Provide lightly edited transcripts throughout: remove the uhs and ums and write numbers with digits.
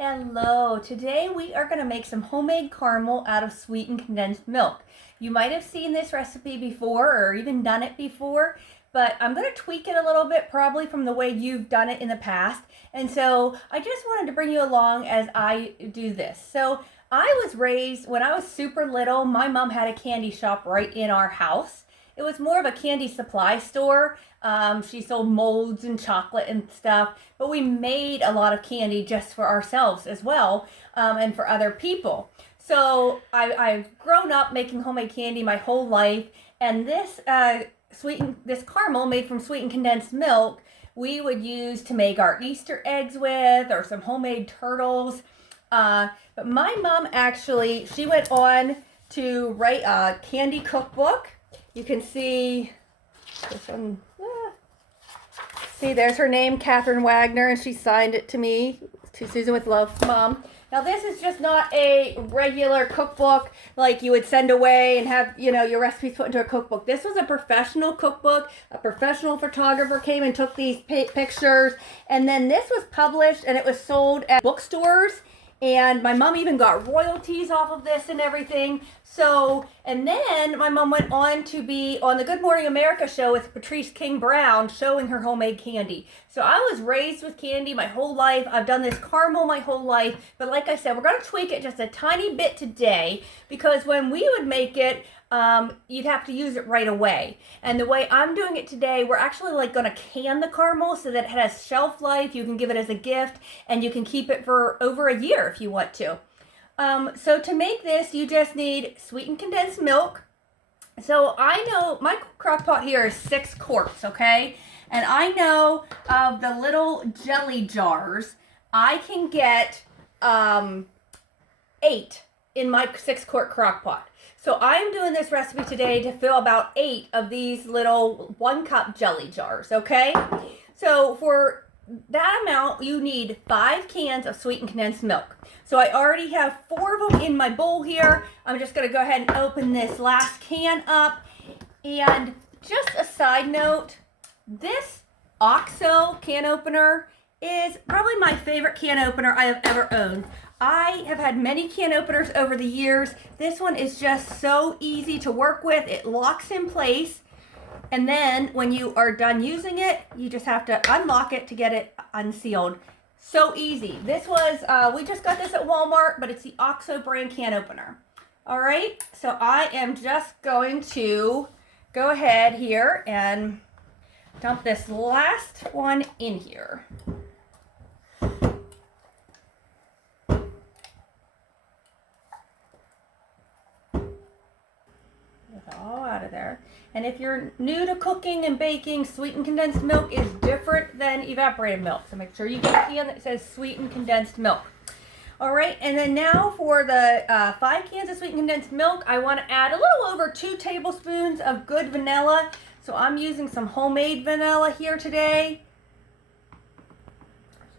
Hello, today we are going to make some homemade caramel out of sweetened condensed milk. You might have seen this recipe before or even done it before, but I'm going to tweak it a little bit probably from the way you've done it in the past. And so I just wanted to bring you along as I do this. So I was raised, when I was super little, my mom had a candy shop right in our house. It was more of a candy supply store. She sold molds and chocolate and stuff, but we made a lot of candy just for ourselves as well, and for other people. So I've grown up making homemade candy my whole life, and this this caramel made from sweetened condensed milk we would use to make our Easter eggs with, or some homemade turtles. But my mom actually, she went on to write a candy cookbook. You can see this one. See, there's her name, Catherine Wagner, and she signed it to me, to Susan with Love, Mom. Now, this is just not a regular cookbook like you would send away and have, your recipes put into a cookbook. This was a professional cookbook. A professional photographer came and took these pictures. And then this was published and it was sold at bookstores. And my mom even got royalties off of this and everything. So, and then my mom went on to be on the Good Morning America show with Patrice King Brown, showing her homemade candy. So I was raised with candy my whole life. I've done this caramel my whole life. But like I said, we're going to tweak it just a tiny bit today, because when we would make it, you'd have to use it right away. And the way I'm doing it today, we're actually going to can the caramel so that it has shelf life. You can give it as a gift, and you can keep it for over a year if you want to. So to make this, you just need sweetened condensed milk. So I know my crock pot here is 6 quarts, okay? And I know of the little jelly jars, I can get 8 in my 6-quart crock pot. So I'm doing this recipe today to fill about 8 of these little 1-cup jelly jars, okay? So for that amount, you need 5 cans of sweetened condensed milk. So I already have 4 of them in my bowl here. I'm just going to go ahead and open this last can up. And just a side note, this OXO can opener is probably my favorite can opener I have ever owned. I have had many can openers over the years. This one is just so easy to work with. It locks in place. And then when you are done using it, you just have to unlock it to get it unsealed. So easy. This was, we just got this at Walmart, but it's the OXO brand can opener. All right, so I am just going to go ahead here and dump this last one in here. All out of there. And if you're new to cooking and baking, sweetened condensed milk is different than evaporated milk. So make sure you get a can that says sweetened condensed milk. All right, and then now for the 5 cans of sweetened condensed milk, I want to add a little over 2 tablespoons of good vanilla. So I'm using some homemade vanilla here today.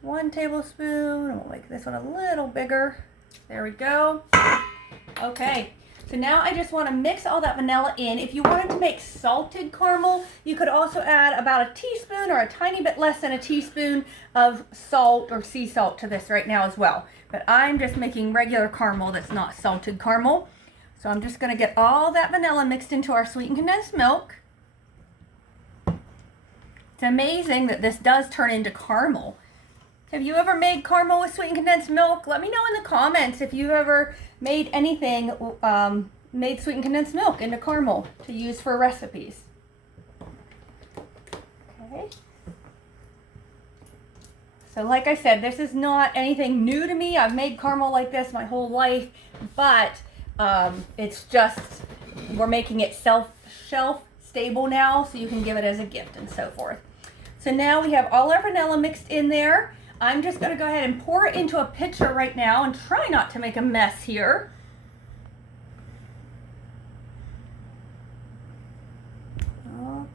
1 tablespoon. I'll make this one a little bigger. There we go. Okay. So now I just want to mix all that vanilla in. If you wanted to make salted caramel, you could also add about a teaspoon or a tiny bit less than a teaspoon of salt or sea salt to this right now as well. But I'm just making regular caramel that's not salted caramel. So I'm just going to get all that vanilla mixed into our sweetened condensed milk. It's amazing that this does turn into caramel. Have you ever made caramel with sweetened condensed milk? Let me know in the comments if you've ever made anything, made sweetened condensed milk into caramel to use for recipes. Okay. So like I said, this is not anything new to me. I've made caramel like this my whole life, but it's just, we're making it shelf stable now, so you can give it as a gift and so forth. So now we have all our vanilla mixed in there. I'm just going to go ahead and pour it into a pitcher right now and try not to make a mess here.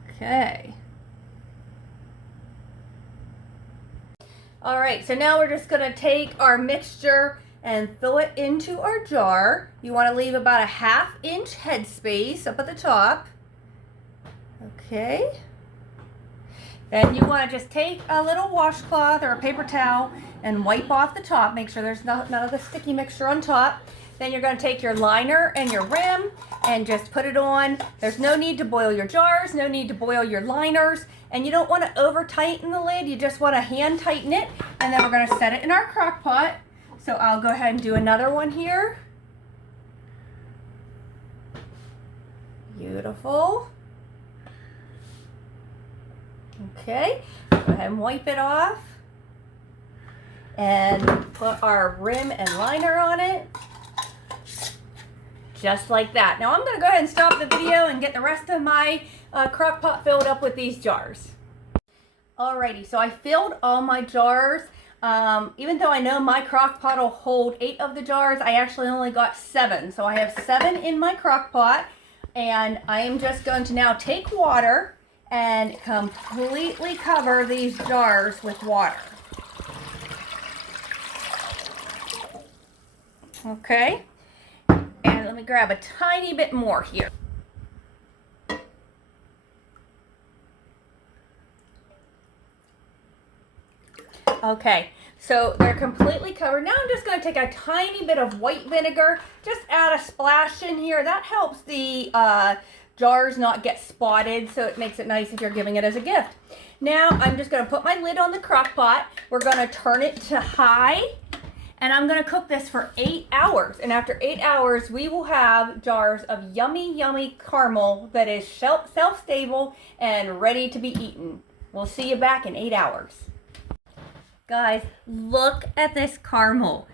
Okay. All right, so now we're just going to take our mixture and fill it into our jar. You want to leave about a 1/2 inch headspace up at the top. Okay. Then you want to just take a little washcloth or a paper towel and wipe off the top. Make sure there's none of the sticky mixture on top. Then you're going to take your liner and your rim and just put it on. There's no need to boil your jars, no need to boil your liners, and you don't want to over tighten the lid. You just want to hand tighten it, and then we're going to set it in our crock pot. So I'll go ahead and do another one here. Beautiful. Okay, go ahead and wipe it off and put our rim and liner on it. Just like that. Now I'm going to go ahead and stop the video and get the rest of my crock pot filled up with these jars. Alrighty, so I filled all my jars. Even though I know my crock pot will hold 8 of the jars, I actually only got 7. So I have 7 in my crock pot, and I am just going to now take water and completely cover these jars with water. Okay. And let me grab a tiny bit more here. Okay, so they're completely covered. Now I'm just going to take a tiny bit of white vinegar, just add a splash in here. That helps the jars not get spotted, so it makes it nice if you're giving it as a gift. Now I'm just going to put my lid on the crock pot. We're going to turn it to high. And I'm going to cook this for 8 hours. And after 8 hours, we will have jars of yummy, yummy caramel that is shelf-stable and ready to be eaten. We'll see you back in 8 hours. Guys, look at this caramel.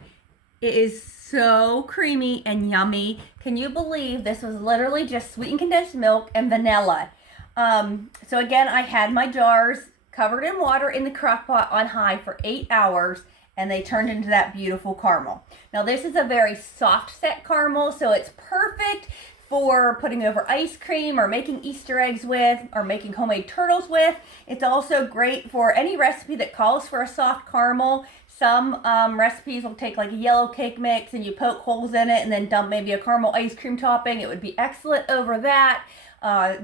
It is so creamy and yummy. Can you believe this was literally just sweetened condensed milk and vanilla? So again, I had my jars covered in water in the crock pot on high for 8 hours. And they turned into that beautiful caramel. Now this is a very soft set caramel, so it's perfect for putting over ice cream or making Easter eggs with or making homemade turtles with. It's also great for any recipe that calls for a soft caramel. Some recipes will take like a yellow cake mix and you poke holes in it and then dump maybe a caramel ice cream topping. It would be excellent over that.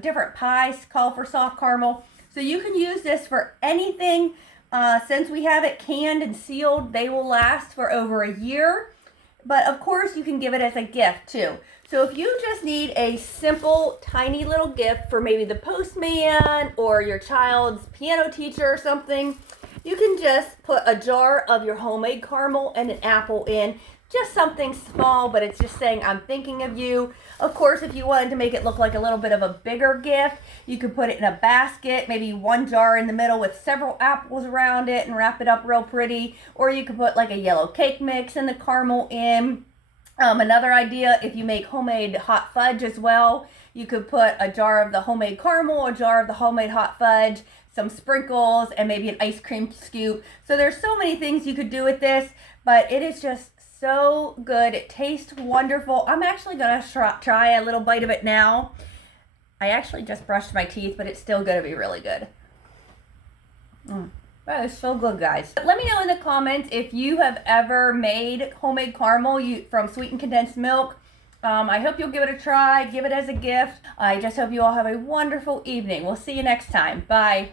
Different pies call for soft caramel. So you can use this for anything. Since we have it canned and sealed, they will last for over a year. But of course, you can give it as a gift too. So if you just need a simple, tiny little gift for maybe the postman or your child's piano teacher or something, you can just put a jar of your homemade caramel and an apple in. Just something small, but it's just saying, I'm thinking of you. Of course, if you wanted to make it look like a little bit of a bigger gift, you could put it in a basket, maybe one jar in the middle with several apples around it and wrap it up real pretty. Or you could put like a yellow cake mix and the caramel in. Another idea, if you make homemade hot fudge as well, you could put a jar of the homemade caramel, a jar of the homemade hot fudge, some sprinkles, and maybe an ice cream scoop. So there's so many things you could do with this, but it is just so good. It tastes wonderful. I'm actually going to try a little bite of it now. I actually just brushed my teeth, but it's still going to be really good. That is so good, guys. Let me know in the comments if you have ever made homemade caramel from sweetened condensed milk. I hope you'll give it a try. Give it as a gift. I just hope you all have a wonderful evening. We'll see you next time. Bye.